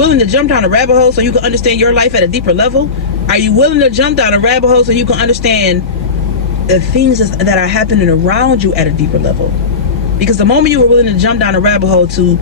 willing to jump down a rabbit hole so you can understand your life at a deeper level? Are you willing to jump down a rabbit hole so you can understand the things that are happening around you at a deeper level? Because the moment you were willing to jump down a rabbit hole to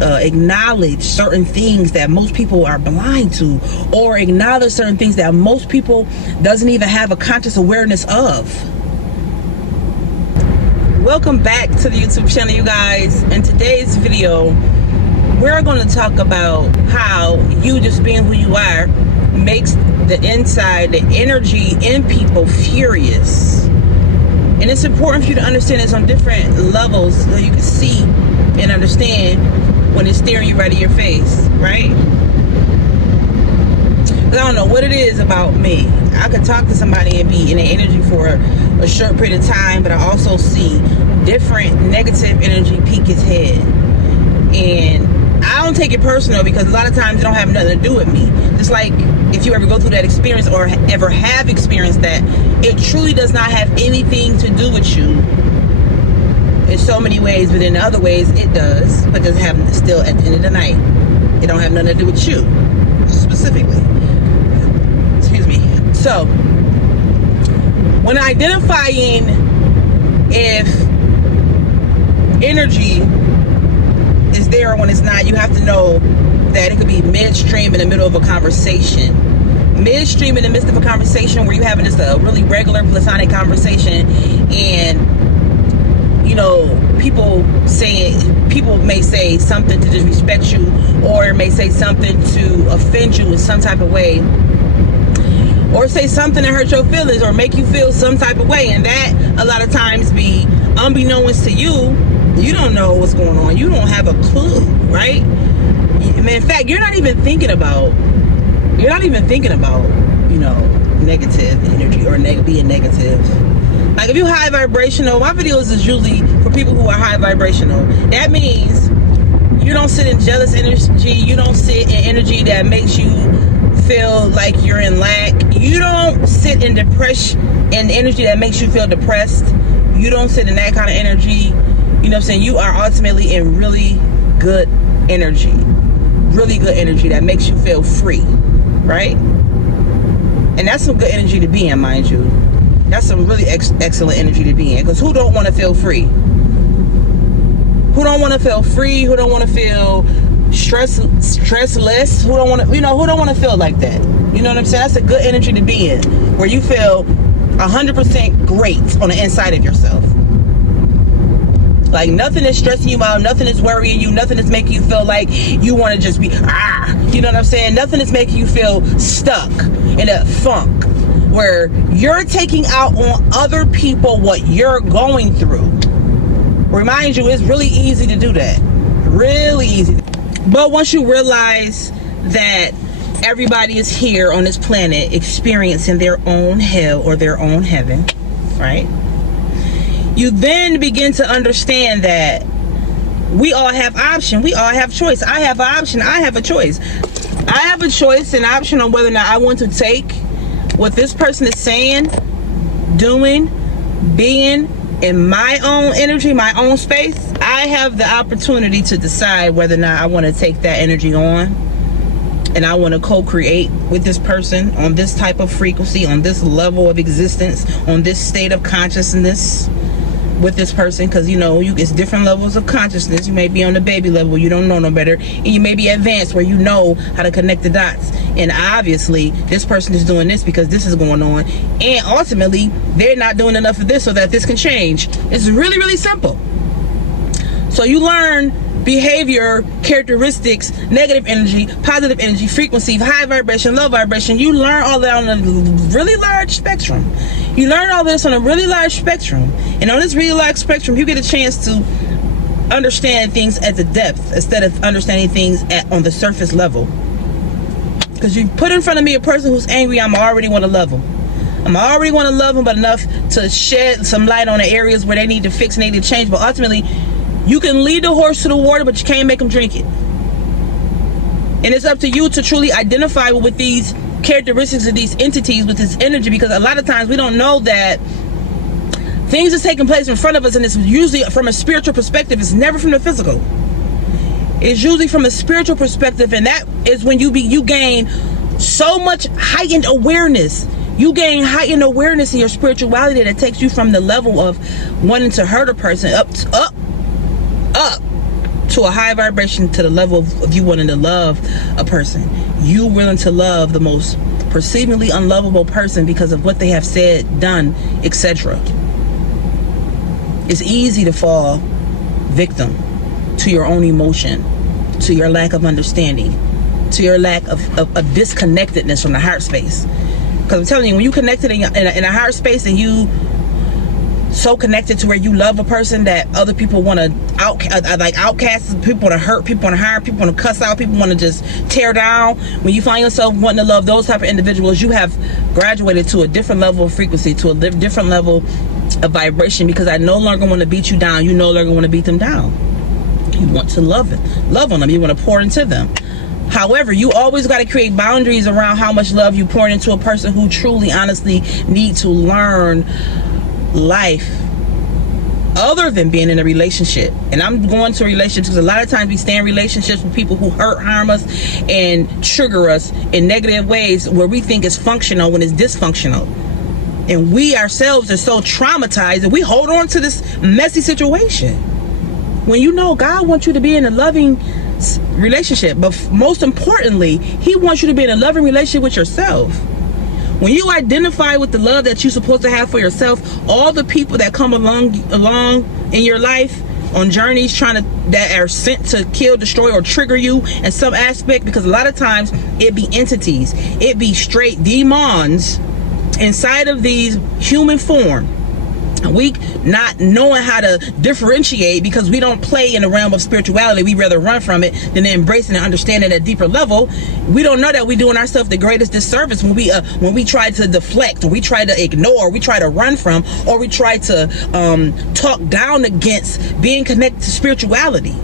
acknowledge certain things that most people are blind to, or acknowledge certain things that most people doesn't even have a conscious awareness of. Welcome back to the YouTube channel, you guys. In today's video, we're going to talk about how you just being who you are makes the inside, the energy in people furious. And it's important for you to understand this on different levels so you can see and understand when it's staring you right in your face, right? Because I don't know what it is about me. I could talk to somebody and be in their energy for a short period of time, but I also see different negative energy peek its head. And I don't take it personal because a lot of times it don't have nothing to do with me. Just like if you ever go through that experience or ever have experienced that, it truly does not have anything to do with you in so many ways, but in other ways it does, but doesn't have, still at the end of the night, it don't have nothing to do with you specifically. Excuse me. So when identifying if energy is there or when it's not, you have to know that it could be midstream in the middle of a conversation. Midstream in the midst of a conversation where you're having just a really regular platonic conversation, and you know, people may say something to disrespect you, or may say something to offend you in some type of way, or say something to hurt your feelings or make you feel some type of way, and that a lot of times be unbeknownst to you. You don't know what's going on. You don't have a clue, right? In fact, you're not even thinking about, you know, negative energy or being negative. Like if you high vibrational, my videos is usually for people who are high vibrational. That means you don't sit in jealous energy. You don't sit in energy that makes you feel like you're in lack. You don't sit in depression, in energy that makes you feel depressed. You don't sit in that kind of energy. You know what I'm saying? You are ultimately in really good energy. Really good energy that makes you feel free, right? And that's some good energy to be in, mind you. That's some really excellent energy to be in. Because who don't want to feel free? Who don't want to feel free? Who don't want to feel stressless? Who don't want to, who don't want to feel like that? You know what I'm saying? That's a good energy to be in, where you feel 100% great on the inside of yourself. Like nothing is stressing you out, nothing is worrying you, nothing is making you feel like you want to just be, you know what I'm saying? Nothing is making you feel stuck in a funk where you're taking out on other people what you're going through. Remind you, it's really easy to do that. Really easy. But once you realize that everybody is here on this planet experiencing their own hell or their own heaven, right? You then begin to understand that we all have option. We all have choice. I have an option. I have a choice. I have a choice and option on whether or not I want to take what this person is saying, doing, being in my own energy, my own space. I have the opportunity to decide whether or not I want to take that energy on, and I want to co-create with this person on this type of frequency, on this level of existence, on this state of consciousness with this person. Because you know, it's different levels of consciousness. You may be on the baby level, you don't know no better, and you may be advanced where you know how to connect the dots. And obviously this person is doing this because this is going on, and ultimately they're not doing enough of this so that this can change. It's really, really simple. So you learn behavior, characteristics, negative energy, positive energy, frequency, high vibration, low vibration. You learn all that on a really large spectrum. You learn all this on a really large spectrum. And on this really large spectrum, you get a chance to understand things at the depth instead of understanding things on the surface level. Because you put in front of me a person who's angry, I'm already want to love them. I'm already want to love them, but enough to shed some light on the areas where they need to fix and they need to change. But ultimately, you can lead the horse to the water, but you can't make them drink it. And it's up to you to truly identify with these characteristics of these entities, with this energy, because a lot of times we don't know that things is taking place in front of us, and it's usually from a spiritual perspective. It's never from the physical. It's usually from a spiritual perspective, and that is when you gain so much heightened awareness. You gain heightened awareness in your spirituality that takes you from the level of wanting to hurt a person up to a high vibration, to the level of you wanting to love a person. You willing to love the most perceivingly unlovable person because of what they have said, done, etc. It's easy to fall victim to your own emotion, to your lack of understanding, to your lack of disconnectedness from the heart space. Because I'm telling you, when you connected in a heart space, and you so connected to where you love a person that other people want to outcast, people want to hurt, people want to harm, people want to cuss out, people want to just tear down. When you find yourself wanting to love those type of individuals, you have graduated to a different level of frequency, to a different level of vibration, because I no longer want to beat you down. You no longer want to beat them down. You want to love on them. You want to pour into them. However, you always got to create boundaries around how much love you pour into a person who truly, honestly need to learn life other than being in a relationship. And I'm going to relationships because a lot of times we stay in relationships with people who hurt, harm us, and trigger us in negative ways where we think it's functional when it's dysfunctional. And we ourselves are so traumatized that we hold on to this messy situation. When you know God wants you to be in a loving relationship, but most importantly, He wants you to be in a loving relationship with yourself. When you identify with the love that you're supposed to have for yourself, all the people that come along in your life on journeys that are sent to kill, destroy, or trigger you in some aspect, because a lot of times it be entities, it be straight demons inside of these human form. We not knowing how to differentiate because we don't play in the realm of spirituality. We rather run from it than embracing and understanding at a deeper level. We don't know that we're doing ourselves the greatest disservice when we try to deflect, or we try to ignore, or we try to run from, or we try to talk down against being connected to spirituality.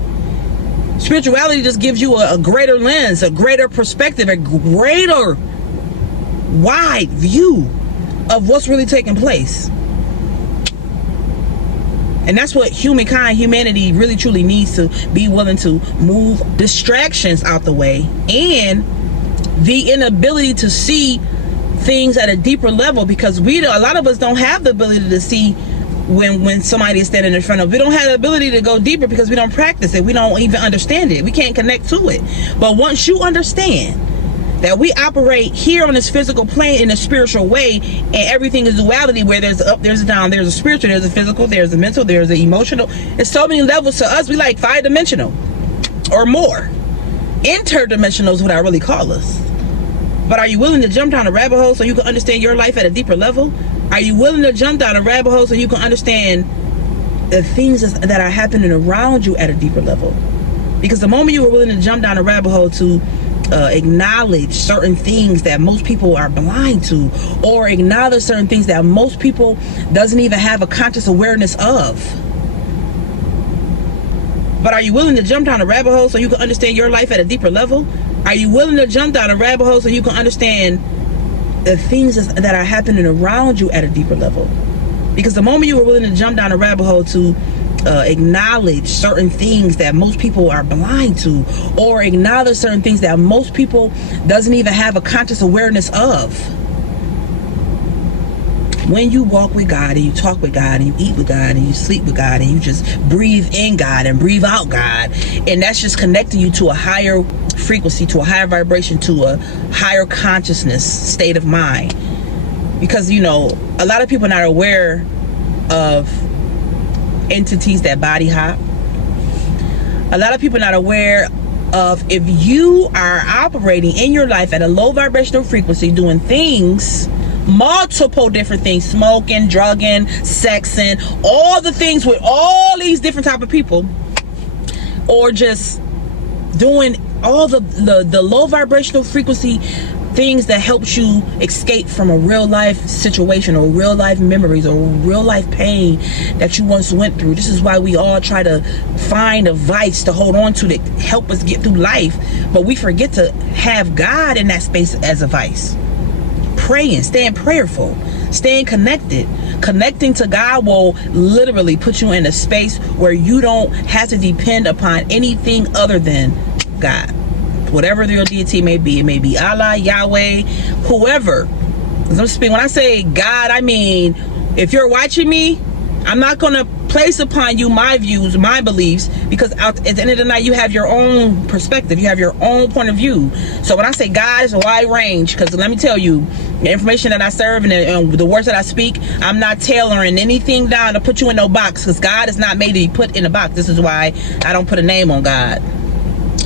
Spirituality just gives you a greater lens, a greater perspective, a greater wide view of what's really taking place. And that's what humanity really truly needs, to be willing to move distractions out the way, and the inability to see things at a deeper level, because a lot of us don't have the ability to see when somebody is standing in front of us. We don't have the ability to go deeper because we don't practice it. We don't even understand it. We can't connect to it. But once you understand that we operate here on this physical plane in a spiritual way, and everything is duality, where there's a up, there's a down, there's a spiritual, there's a physical, there's a mental, there's an emotional. There's so many levels to us. We like 5-dimensional or more. Interdimensional is what I really call us. But are you willing to jump down a rabbit hole so you can understand your life at a deeper level? Are you willing to jump down a rabbit hole so you can understand the things that are happening around you at a deeper level? Because the moment you were willing to jump down a rabbit hole to acknowledge certain things that most people are blind to, or acknowledge certain things that most people doesn't even have a conscious awareness of. But are you willing to jump down a rabbit hole so you can understand your life at a deeper level? Are you willing to jump down a rabbit hole so you can understand the things that are happening around you at a deeper level? Because the moment you were willing to jump down a rabbit hole to acknowledge certain things that most people are blind to, or acknowledge certain things that most people doesn't even have a conscious awareness of. When you walk with God, and you talk with God, and you eat with God, and you sleep with God, and you just breathe in God and breathe out God, and that's just connecting you to a higher frequency, to a higher vibration, to a higher consciousness state of mind. Because a lot of people are not aware of entities that body hop. A lot of people are not aware of, if you are operating in your life at a low vibrational frequency, doing things, multiple different things, smoking, drugging, sexing, all the things with all these different type of people, or just doing all the low vibrational frequency things that helps you escape from a real life situation, or real life memories, or real life pain that you once went through. This is why we all try to find a vice to hold on to that help us get through life, but we forget to have God in that space as a vice. praying, staying prayerful, staying connected. Connecting to God will literally put you in a space where you don't have to depend upon anything other than God. Whatever your deity may be. It may be Allah, Yahweh, whoever. When I say God, I mean, if you're watching me, I'm not going to place upon you my views, my beliefs, because at the end of the night, you have your own perspective. You have your own point of view. So when I say God, it's a wide range, because let me tell you, the information that I serve and the words that I speak, I'm not tailoring anything down to put you in no box, because God is not made to be put in a box. This is why I don't put a name on God.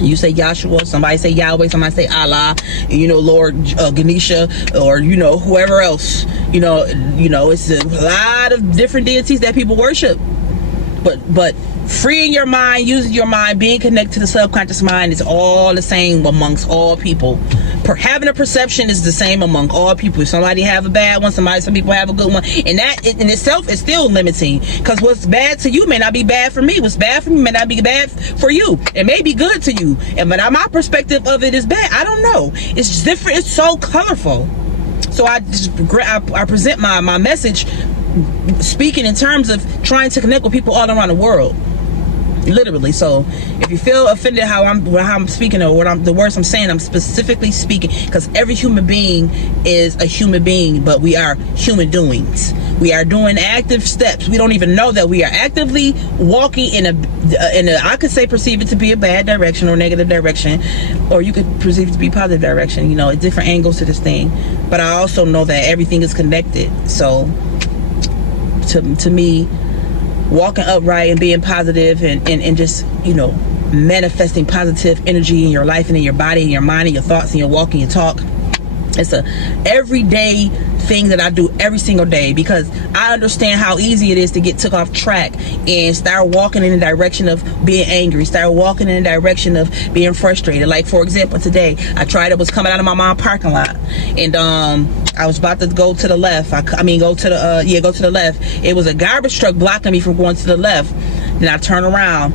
You say Yahshua, somebody say Yahweh, somebody say Allah, Lord Ganesha, or whoever else. It's a lot of different deities that people worship. But freeing your mind, using your mind, being connected to the subconscious mind is all the same amongst all people. Having a perception is the same among all people. Somebody have a bad one, some people have a good one, and that in itself is still limiting, because what's bad to you may not be bad for me. What's bad for me may not be bad for you. It may be good to you, but my perspective of it is bad. I don't know. It's different. It's so colorful. So I present my message, speaking in terms of trying to connect with people all around the world. Literally. So if you feel offended how I'm speaking, or the words I'm saying, I'm specifically speaking because every human being is a human being, but we are human doings. We are doing active steps. We don't even know that we are actively walking in a I could say perceive it to be a bad direction or negative direction, or you could perceive it to be positive direction, at different angles to this thing. But I also know that everything is connected. So to me, walking upright and being positive and just, manifesting positive energy in your life and in your body and your mind and your thoughts and your walk and your talk. It's a everyday thing that I do every single day, because I understand how easy it is to get took off track and start walking in the direction of being angry, start walking in the direction of being frustrated. Like, for example, today I was coming out of my mom's parking lot, and I was about to go to the left. Go to the left. It was a garbage truck blocking me from going to the left. Then I turn around.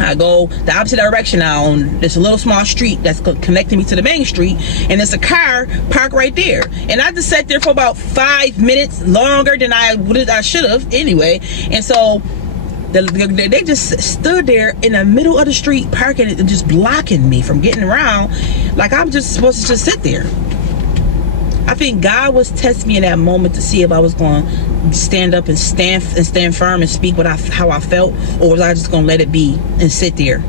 I go the opposite direction now on this little small street that's connecting me to the main street, and there's a car parked right there. And I just sat there for about 5 minutes longer than I should have anyway. And so they just stood there in the middle of the street, parking and just blocking me from getting around, like I'm just supposed to just sit there. I think God was testing me in that moment to see if I was going to stand up and stand firm and speak how I felt, or was I just going to let it be and sit there.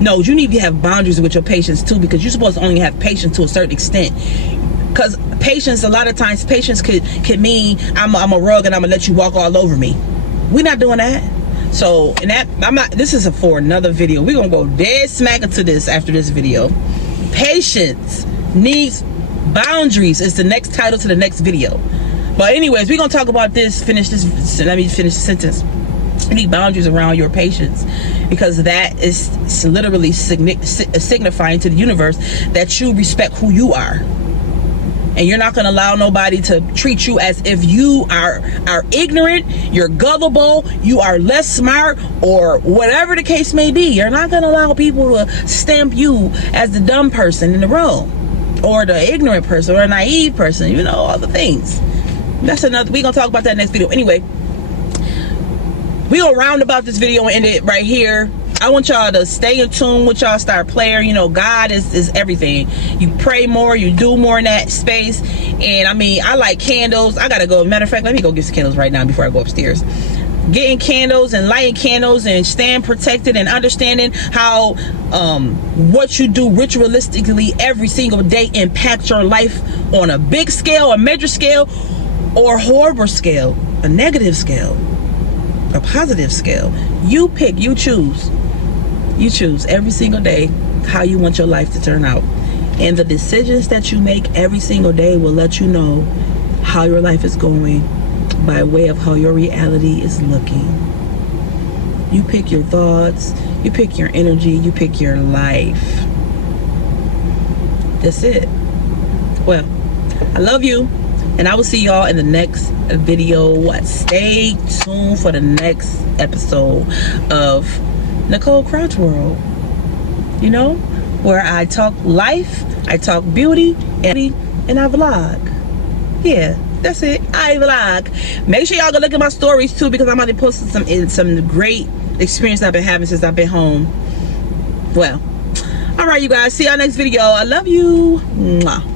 No, you need to have boundaries with your patience too, because you're supposed to only have patience to a certain extent. Because patience, a lot of times, patience could mean I'm a rug and I'm gonna let you walk all over me. We're not doing that. So, this is for another video. We're gonna go dead smack into this after this video. Patience needs boundaries is the next title to the next video. But anyways, we're gonna talk about this. Let me finish the sentence. You need boundaries around your patience, because that is literally signifying to the universe that you respect who you are, and you're not going to allow nobody to treat you as if you are ignorant, you're gullible, you are less smart, or whatever the case may be. You're not going to allow people to stamp you as the dumb person in the room, or the ignorant person, or a naive person, all the things. That's another, we're going to talk about that next video. Anyway, we gonna round about this video and end it right here. I want y'all to stay in tune with y'all star player. God is everything. You pray more, you do more in that space. And I like candles. I gotta go. Matter of fact, let me go get some candles right now before I go upstairs. Getting candles and lighting candles and staying protected and understanding how what you do ritualistically every single day impacts your life on a big scale, a major scale, or a horrible scale, a negative scale, a positive scale. You pick, you choose every single day how you want your life to turn out, and the decisions that you make every single day will let you know how your life is going by way of how your reality is looking. You pick your thoughts, you pick your energy, you pick your life. That's it. Well, I love you, and I will see y'all in the next video. Stay tuned for the next episode of Nicole Crouch World. Where I talk life, I talk beauty, and I vlog. Yeah, that's it. I vlog. Make sure y'all go look at my stories too, because I'm about to post some great experience I've been having since I've been home. Well, all right, you guys. See y'all next video. I love you. Mwah.